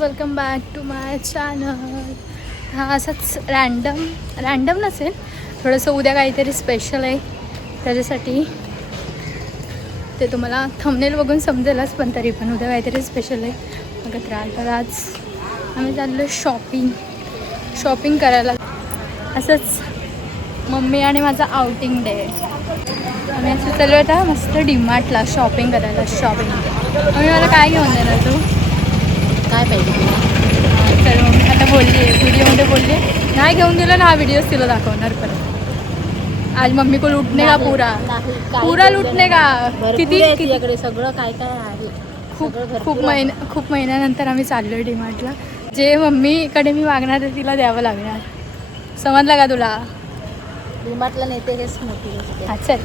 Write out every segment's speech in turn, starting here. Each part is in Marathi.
Welcome back to my channel. हा असंच रॅन्डम नसेल, थोडंसं उद्या काहीतरी स्पेशल आहे त्याच्यासाठी. ते तुम्हाला थंबनेल बघून समजेलच, पण तरी पण उद्या काहीतरी स्पेशल आहे बघत राहाल. तर आज आम्ही चाललो शॉपिंग करायला. असंच मम्मी आणि माझा आउटिंग डे. आम्ही असं चालू आता मस्त डीमार्टला शॉपिंग करायला. मम्मी मला काय घेऊन देणार तू? काय पाहिजे? चल मम्मी आता बोलली आहे, व्हिडिओमध्ये बोलली आहे, नाही घेऊन दिलं ना हा व्हिडिओच तिला दाखवणार परत. आज मम्मी को लूटने का पूरा लूटने का. किती तुझ्याकडे सगळं काय काय आहे? खूप महिन्यानंतर आम्ही चाललो डीमार्टला. जे मम्मीकडे मी मागणार आहे तिला द्यावं लागणार. समजलं का तुला? डीमार्टला नेते हेच मोठी गोष्ट आहे. हा चल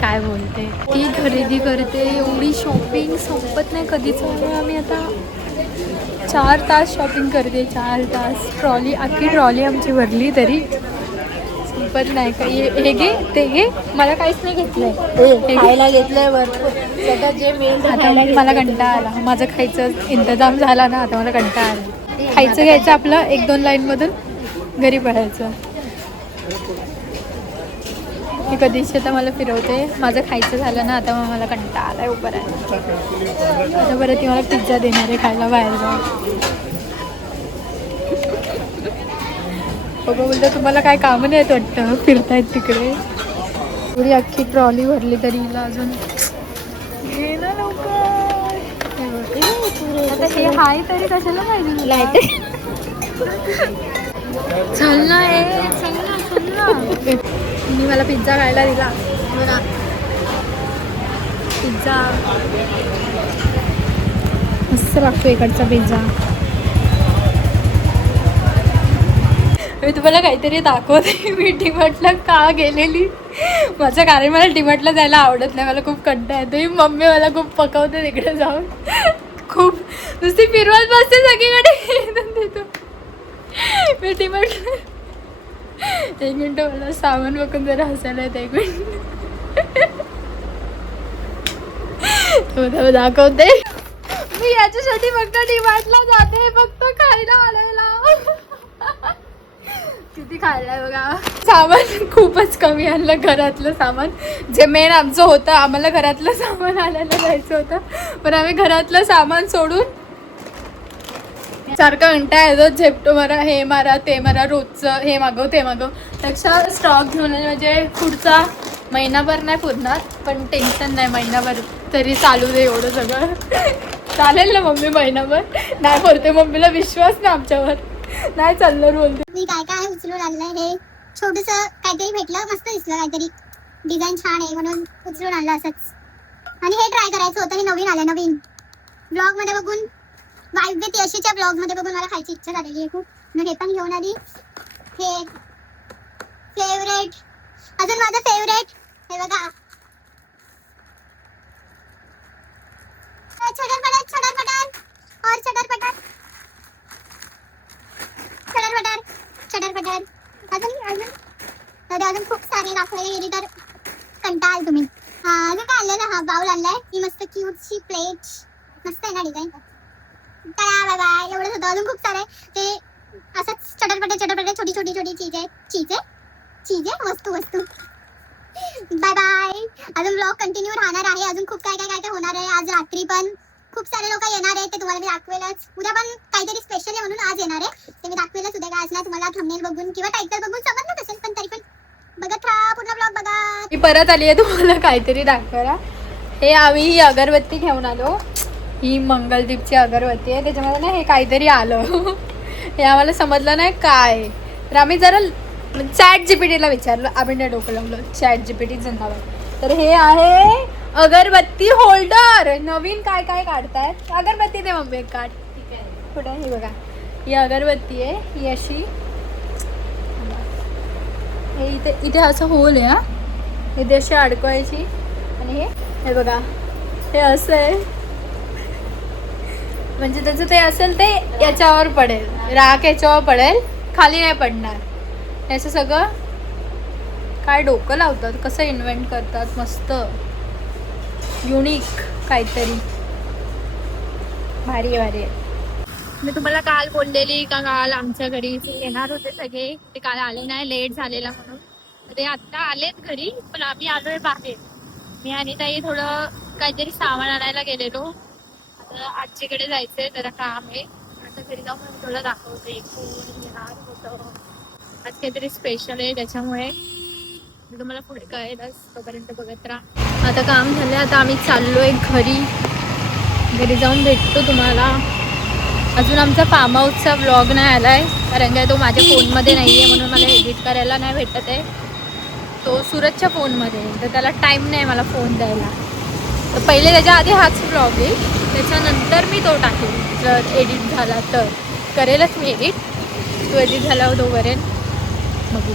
काय बोलते ती खरेदी करते. एवढी शॉपिंग संपत नाही कधीच. आम्ही आता 4 तास शॉपिंग करते. 4 तास अख्खी ट्रॉली आमची भरली तरी संपत नाही. काही हे घे ते घे, मला काहीच नाही घेतलंय. खायला घेतलंय भरपूर सगळं जे मेन. आता मला कंटाळा आला. माझं खायचं इंतजाम झाला ना, आता मला कंटाळा आला. खायचं घ्यायचं आपलं 1-2 लाईनमधून घरी पडायचं. मी कधीच आता मला फिरवते. माझं खायचं झालं ना, आता मग मला कंटाळा आला उभं राहायला. आता बरं ती मला पिझ्झा देणार आहे खायला बाहेर जाऊन. बघा बोलतं तुम्हाला काय कामं नाहीत वाटतं, फिरतायत तिकडे. एवढी अख्खी ट्रॉली भरली तरी हिला अजून घे ना लवकर. आता हे हाय तरी कशाला पाहिजे लाईट. चल ना मी मला पिझ्झा खायला दिला. पिझ्झा मस्त लागतो इकडचा पिझ्झा. मी तुम्हाला काहीतरी दाखवते. मी डीमार्टला का गेलेली. माझं कारण मला डीमार्टला जायला आवडत नाही. मला खूप कंटाळा येतो. मम्मी मला खूप पकवते तिकडे जाऊन. खूप नुसती फिरवत बसते सगळीकडे. मी डीमार्टला 1 मिनटं मला सामान बघून जरा हसायला येतं. 1 मिनिट दाखवते. मी याच्यासाठी फक्त डीमार्टला जाते, फक्त खायला आणायला. किती खाल्लंय बघा. सामान खूपच कमी आणलं. घरातलं सामान जे मेन आमचं होतं, आम्हाला घरातलं सामान आणायला जायचं होतं, पण आम्ही घरातलं सामान सोडून सारखं कंटाळा येतो. झेप्टो मारा, हे मारा ते मारा, रोजचं हे मागव ते मागव. त्यापेक्षा स्टॉक घेऊन म्हणजे पुढचा महिनाभर नाही पुरणार, पण टेन्शन नाही. महिनाभर तरी चालू दे एवढं सगळं. चालेल ना मम्मी महिनाभर? नाही बोलते, मम्मीला विश्वास नाही आमच्यावर. नाही चाललं बोलते. मी काय उचलून आणलंय. हे छोटस काहीतरी भेटलं, मस्त दिसलं, काहीतरी डिझाईन छान आहे म्हणून उचलून आणलं असंच. आणि हे ट्राय करायचं होतं. हे नवीन आलं. नवीन ब्लॉग मध्ये बघून, वाईफ विथ यशीच्या ब्लॉग मध्ये बघून मला खायची इच्छा झालेली आहे खूप. मग हे पण घेऊन आली. हे फेवरेट, अजून माझं फेवरेट हे बघा, छटर पटर. अजून खूप सारे दाखवले गेली तर कंटाळ तुम्ही. अजून काय आणलंय ना, हा बाउल आणलाय. ही मस्त क्यूटची प्लेट, मस्त आहे ना डिझाईन. बघा एवढंच होतं. अजून खूप सारे ते असंच छटर पटर छोटी चीज आहे वस्तू. Bye bye. अजून ब्लॉग कंटिन्यू राहणार आहे. अजून खूप काय होणार आहे. आज रात्री पण खूप सारे लोक येणार आहेत, ते तुम्हाला मी दाखवेलच. उद्या पण काहीतरी स्पेशल आहे म्हणून आज येणार आहे, ते मी दाखवेलच. उद्या काय असणार तुम्हाला थंबनेल बघून किंवा टायटल बघून समजलं असेल, पण तरी पण बघत राहा पूर्ण ब्लॉग बघा. मी परत आली आहे तुम्हाला काहीतरी दाखवायला. हे आम्ही ही अगरबत्ती घेऊन आलो. ही मंगलदीपची अगरबत्ती आहे. त्याच्यामध्ये ना हे काहीतरी आलं. हे आम्हाला समजलं नाही काय. तर आम्ही जरा ChatGPTला विचारलं. आम्ही नाही डोकं लावलं. ChatGPT जिंदाबाद. तर हे आहे अगरबत्ती होल्डर. नवीन काय काढतायत. अगरबत्ती दे मम्मी एक काढ. कुठे ही बघा, ही अगरबत्ती आहे. ही अशी हे इथे असं होल आहे. हा इथे अशी अडकवायची. आणि हे बघा, हे असं आहे. म्हणजे त्याचं ते असेल ते याच्यावर पडेल, राख याच्यावर पडेल, खाली नाही पडणार. याचं सगळं काय डोकं लावतात, कसं इन्व्हेंट करतात. मस्त युनिक काहीतरी. भारी आहे. मी तुम्हाला काल बोललेली का काल आमच्या घरी येणार होते सगळे, ते काल आले नाही, लेट झालेला म्हणून. ते आता आलेत घरी, पण आम्ही आलोय बाहेर. मी आणि ताई थोडं काहीतरी सामान आणायला गेलेलो. आता आजीकडे जायचंय, जरा काम आहे. आता घरी जाऊन थोडं दाखवते कोण येणार होतं. आज काहीतरी स्पेशल आहे, त्याच्यामुळे मी तुम्हाला पुढे कळेलच, तोपर्यंत बघत राहा. आता काम झालं, आता आम्ही चाललोय घरी. घरी जाऊन भेटतो तुम्हाला. अजून आमचा फार्म हाऊसचा व्लॉग नाही आलाय, कारण काय तो माझ्या फोनमध्ये नाही आहे, म्हणून मला एडिट करायला नाही भेटत आहे. तो सूरजच्या फोनमध्ये आहे, तर त्याला टाईम नाही मला फोन द्यायला. तर पहिले त्याच्या आधी हाच व्लॉग येईल, त्याच्यानंतर मी तो टाकेल. जर एडिट झाला तर करेलच मी एडिट. तो एडिट झाल्यावर तो करेल. बघू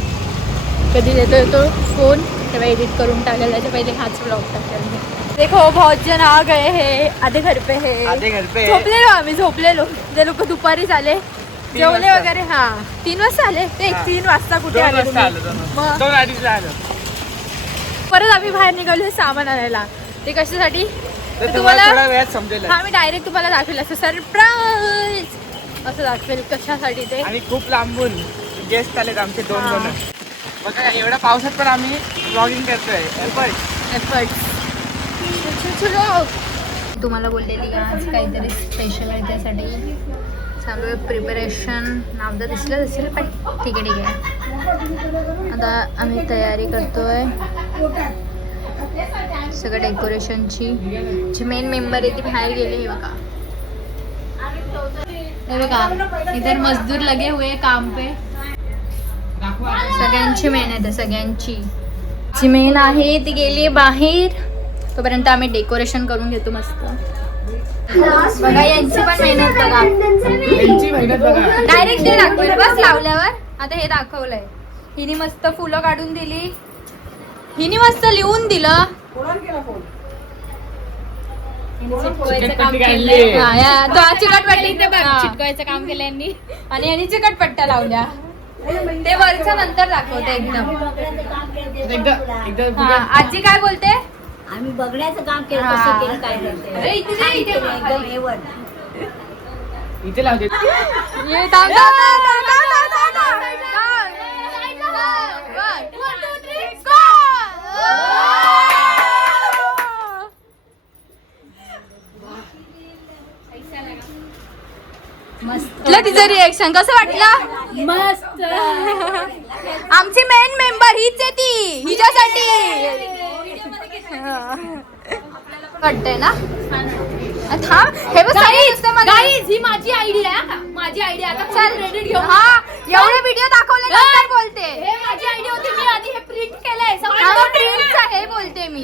कधी देतो तो फोन, तेव्हा एडिट करून टाकेल. त्याच्या पहिले हाच व्लॉग टाकेल मी. देखो बहुत जण आ गए हे, आधे घर पे हे. झोपलेलो आम्ही, झोपलेलो. ते लोक दुपारीच आले, जेवले वगैरे. हा 3 वाजता आले ते. 3 वाजता कुठे आले मग? 2:30 आलं. परत आम्ही बाहेर निघालो सामान आणायला. ते कशासाठी तुम्हाला थोडा वेळात समजेल. हा मी डायरेक्ट तुम्हाला दाखवेल असं सरप्राईज असं दाखवेल कशासाठी ते. आणि खूप लांबून गेस्ट आलेत आमचे 2 जण. बघा एवढ्या पावसात पण आम्ही व्लॉगिंग करतोय. एफर्ट्स. तुम्हाला बोललेली आज काहीतरी स्पेशल आहे, त्यासाठी चालू आहे प्रिपरेशन. नाव तर दिसलं असेल, पण ठीक आहे. आता आम्ही तयारी करतोय सगळं डेकोरेशनची. जी मेन मेंबर आहे ती बाहेर गेली. हे बघा, हे बघा इधर मजदूर लगे हुए काम पे. सगळ्यांची मेहनत आहे, सगळ्यांची जी मेन आहे ती गेली बाहेर. तोपर्यंत आम्ही डेकोरेशन करून घेतो मस्त. बघा यांची पण मेहनत बघा. डायरेक्ट ते दाखवेल बस लावल्यावर. आता हे दाखवलंय, हिने मस्त फुलं काढून दिली, हिने मस्त लिहून दिलं. चिटकवायचं काम केलं यांनी, आणि यांनी चिकटपट्ट्या लावल्या. ते वरच्या नंतर दाखवते एकदम. आजी काय बोलते? आम्ही बघण्याचं काम केलं, कसं केलं, काय करते. इथे लावते. मस्त तिचं रिएक्शन कसं वाटलं? मस्त. आमची मेन मेंबर हीच आहे, ती हिच्यासाठी वाटतंय ना. थांब, हे बघ गाईज, ही माझी आयडिया आहे, माझी आयडिया. आता चल क्रेडिट घेऊ. हा एवढे व्हिडिओ दाखवले नंतर बोलते. हे माझी आयडिया होती, मी आधी हे प्रिंट केलंय. प्रिंटचं हे बोलते मी.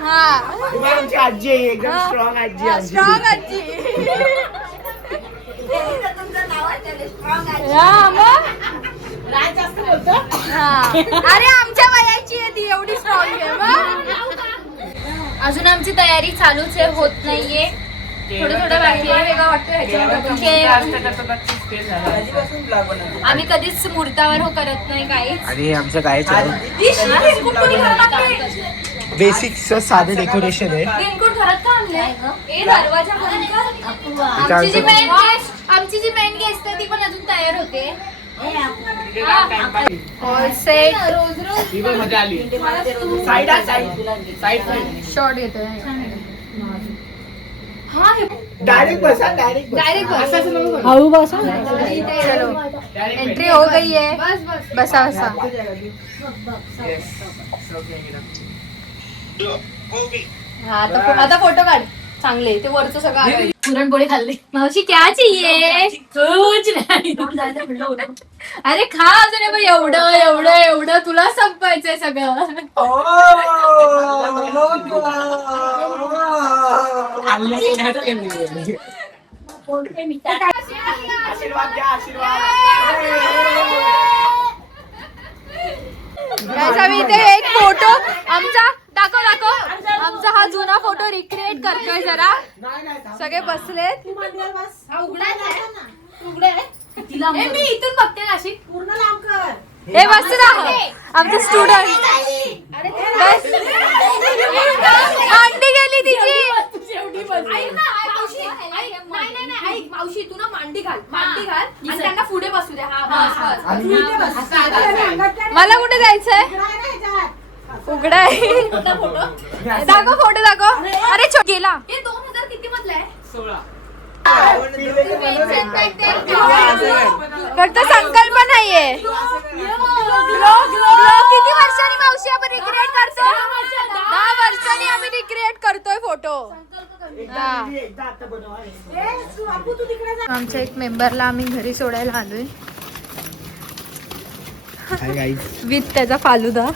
हा आमची आजी आहे, एकदम स्ट्रॉंग आजी. स्ट्रॉंग आजी. हा मग अरे आमच्या वयाची आहे ती, एवढी स्ट्रॉंग आहे. मग अजून आमची तयारी चालूच आहे, होत नाहीये. थोडं बाकी आहे. वेगळं वाटतं आम्ही कधीच मुहूर्तावर करत नाही काही. आणि आमचं काय बेसिक साधे डेकोरेशन आहे. रेनकोट घरात का आणले? दरवाजा बंद कर. आमची जी मेन गेस्ट आहे ती पण अजून तयार होते. मजा आली. शॉर्ट घेतोय. डायरेक्ट बसा, डायरेक्ट हळू बसा. चलो एंट्री हो गई है. बसा बसा. आता फोटो काढ चांगले. ते वरचं सगळं पुरणपोळी खाल्ली. मावशी क्या चाहिए? अरे खा अजून. एवढं एवढं एवढं तुला संपायचंय सगळं. इथे एक फोटो आमचा दाखव. आमचा हा जुना फोटो रिक्रिएट करतोय जरा. सगळे बसलेत. मी इथून बघते ना अशी पूर्ण लांब कर. हे बस ना आमचे स्टुडंट. अंडी गेली तिची. मला कुठे जायचंय उघडा आहे दाखव फोटो दाखव अरे गेला 2000 किती मधला आहे 16 फक्त संकल्प नाहीये किती वर्षांनी मावशी आपण रिक्रिएट करतो 10 वर्षांनी आम्ही रिक्रिएट करतोय फोटो आमच्या एक मेंबरला आम्ही घरी सोडायला आलोय विथ त्याचा फालुदा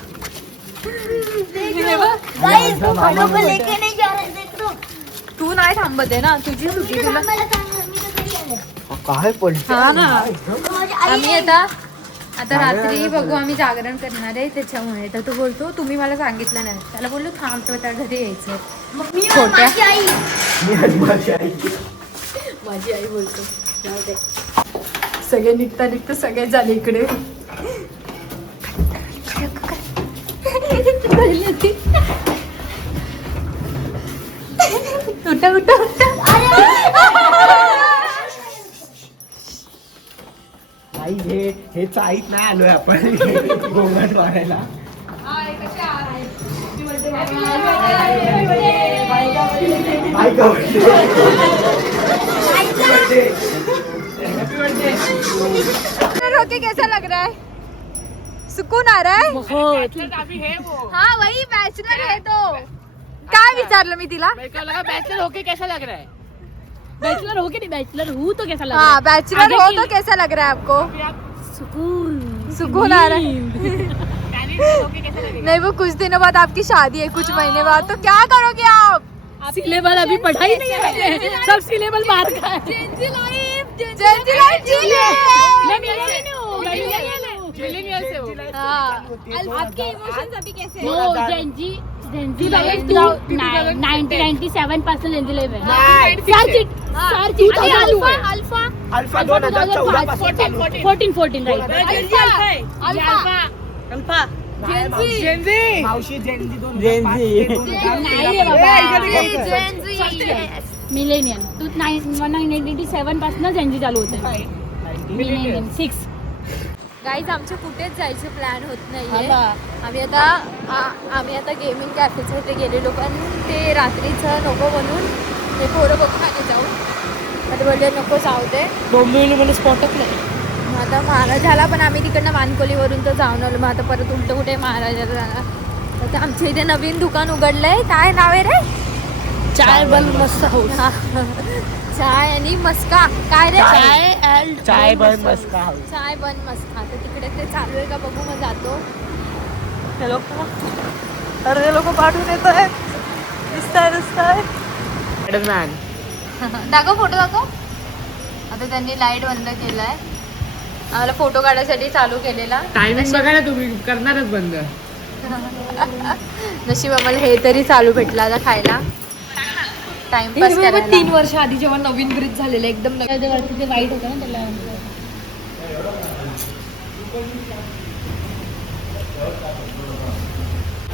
तू नाही थांबत आहे ना तुझी सुट्टी तुला काय हा ना आम्ही आता रात्री बघू आम्ही जागरण करणार आहे त्याच्यामुळे तर तो बोलतो तुम्ही मला सांगितलं नाही त्याला बोललो थांबतो त्या घरी यायचं छोट्या माझी आई बोलतो सगळे निघता सगळे झाले इकडे उठा आई हे चाईत नाही आलोय आपण गोंगाट मारायला रोके कैसा लग रहा है सुकून आ रहा है हाँ वही बैचलर है तो काय विचारलं मी तिला बैचलर होके कैसा लग रहा है बैचलर हो के नहीं बैचलर हूँ तो कैसा लग रहा हाँ बैचलर हो तो कैसा लग रहा है आपको है सुकून आ रहा है नहीं वो कुछ दिनों बाद आपकी शादी है कुछ महीने बाद तो क्या करोगे आप सिलेबल अभी पढ़ाई नहीं है सब सिलेबल बाहर का है जेंजी लाइफ जी ले आपके इमोशंस अभी कैसे हैं जेंजी लाइफ 90-97% जेंजी लाइफ है अल्फा 2014 राइट मावशी जेंजी मिलेनियम 1987 पासून जेंजी चालू होते मिलेनियम 6 गाईज आमचं कुठेच जायचं प्लॅन होत नाहीये आम्ही आता गेमिंग कॅफेच्या इथे गेलेलो पण ते रात्रीचं नको म्हणून ते पोरं बघून आले जाऊ आता बोलले नको जाऊ दे बॉम्बे स्पॉटच नाही मग आता महाराजाला पण आम्ही तिकडनं मानकोलीवरून तर जाऊन आलो मग आता परत उलट कुठे महाराजाला जाणार तर आमच्या इथे नवीन दुकान उघडलंय काय नाव आहे रे चाय बन मस्त हाऊस चाय आणि मस्का काय रे चाय बन मस्का चाय बन मस्का तर तिकडे ते चालू आहे का बघू मग जातो हे लोक अरे लोक पाठवून येत आहे दिसताय स्पायडरमॅन दाखव फोटो दाखव आता त्यांनी लाईट बंद केलाय आम्हाला फोटो काढायसाठी चालू केलेला टायमिंग बघा ना तुम्ही करणारच बंद नशीब आम्हाला हे तरी चालू भेटला आता खायला टाइमपास करायला 3 वर्ष आधी जेव्हा नवीन ब्रिज झालेलं एकदम नवीन ते वाईट होतं ना त्याला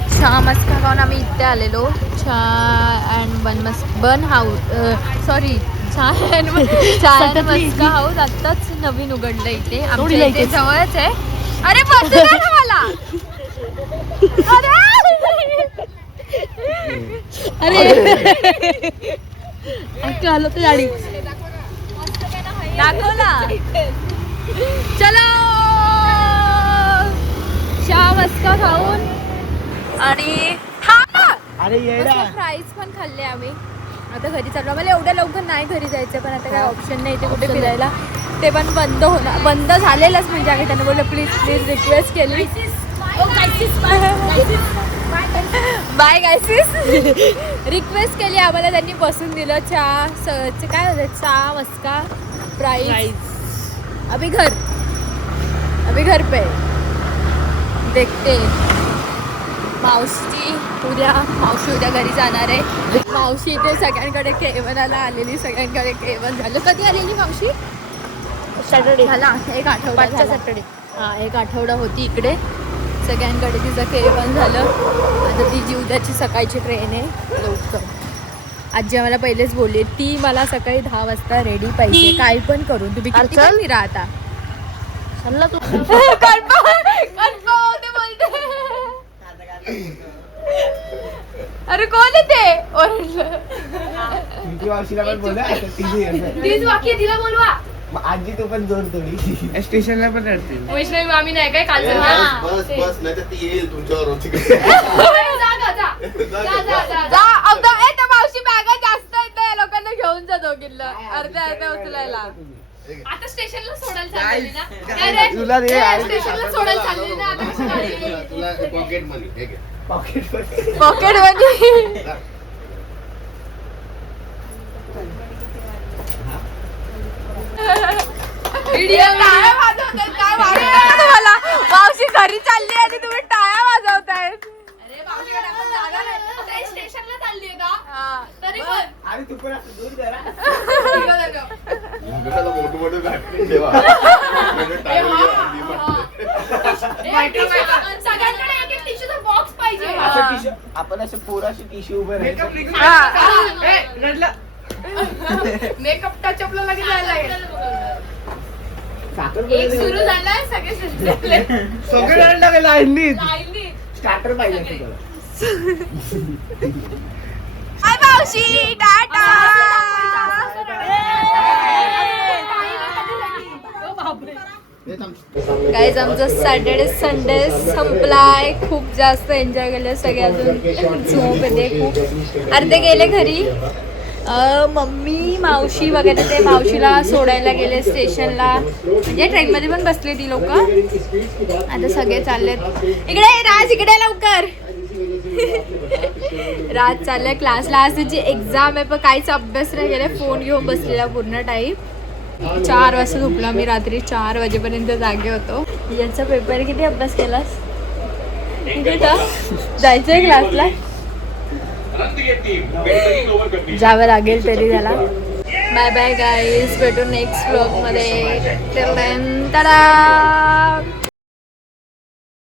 चहा मस्का खाऊन आम्ही इथे आलेलो चहा and bun house sorry Chai and Maska house आत्ताच नवीन उघडलं इथे आमच्या इथे जवळच आहे अरे बस मला अरे आलो तर गाडी दाखवला चलो चहा मस्का खाऊन आणि अरे फ्राईज पण खाल्ले आम्ही आता घरी चाललो आम्हाला एवढ्या लवकर नाही घरी जायचं पण आता काय ऑप्शन नाही ते कुठे फिरायला ते पण बंद झालेलंच म्हणजे आम्ही त्यांना बोललो प्लीज रिक्वेस्ट केली बाय गायसिस रिक्वेस्ट केली आम्हाला त्यांनी बसून दिलं चहा काय होतं चहा मस्का प्राईज अभी घर पे देखते मावशी उद्या घरी जाणार आहे मावशी इथे सगळ्यांकडे केवनाला आलेली सगळ्यांकडे केवन झालं कधी आलेली मावशी सॅटर्डे झाला एक आठवडा सॅटर्डे हा एक आठवडा होती इकडे सगळ्यांकडे तिचं केवन झालं आता तिची उद्याची सकाळची ट्रेन आहे लवकर आजी आम्हाला पहिलेच बोलली ती मला सकाळी 10 वाजता रेडी पाहिजे काय पण करून तुम्ही किती पण फिरा आता हल्ला तू अरे कोण आहे ते ओरडलं. मावशीला पण बोला तीच वाक्य तिला बोलवा. आजी तू पण जोर थोडी स्टेशनला पण रडतील. वैष्णवी मामी नाही काय काल बस बस नाही तर ती येईल तुमच्यावर जा अवता ए त्या मावशी बॅगा जास्त आहेत त्या लोकांना घेऊन जा दोघींना अर्ध्या उचलायला. आता स्टेशनला सोडायला चाललेली ना. तुला दे स्टेशनला सोडायला चाललेली ना आता कशी गाडी गेली? तुला पॉकेट मनी हे घे. पॉकेट पॉकेट मध्ये टाळ्या वाजवतायत. काय वाटतं का तुम्हाला? मावशी घरी चालली आणि तुम्ही टाळ्या वाजवतायत. अरे मावशीकडे आपण जागा नाही. आता ही स्टेशनला चाललीये का? तरी पण आणि तू पण असं दूर जरा मुंबईला मोठं मोठं घातले ठेवा. म्हणजे टाळी घ्या, आधी म्हणते. सगळ्यांकडे एक एक टिश्यूचा बॉक्स पाहिजे. असं टिश्यू आपण असं पोराशी टिश्यू उभं राहायचं. मेकअप टचअपला लगेच जायला लागेल. साखर एक सुरू झालाय सगळे सुरू सगळं रडायला लागेल लाईनीत. झाले. स्टार्टर पाहिजे असं तुला. हाय मावशी टाटा. गाईज आमचा सॅटर्डे संडे संपलाय. खूप जास्त एन्जॉय केलं सगळे. अजून झोप येते खूप. अर्धे गेले घरी. मम्मी मावशी वगैरे ते मावशीला सोडायला गेले स्टेशनला. म्हणजे ट्रेनमध्ये पण बसले ती लोक. आता सगळे चाललेत. इकडे राज इकडे लवकर. राज चाललाय क्लासला. आज त्याची एक्झाम आहे पण काहीच अभ्यास नाही केला. फोन घेऊन बसलेला पूर्ण टाईम. 4 वाजता झोपला मी. रात्री 4 वाजेपर्यंत जागे होतो. याचा पेपर किती अभ्यास केलास? किती जायचंय क्लासला. जावं लागेल तरी त्याला. Bye bye guys. भेटू नेक्स्ट व्लॉग मध्ये. Till then Tata.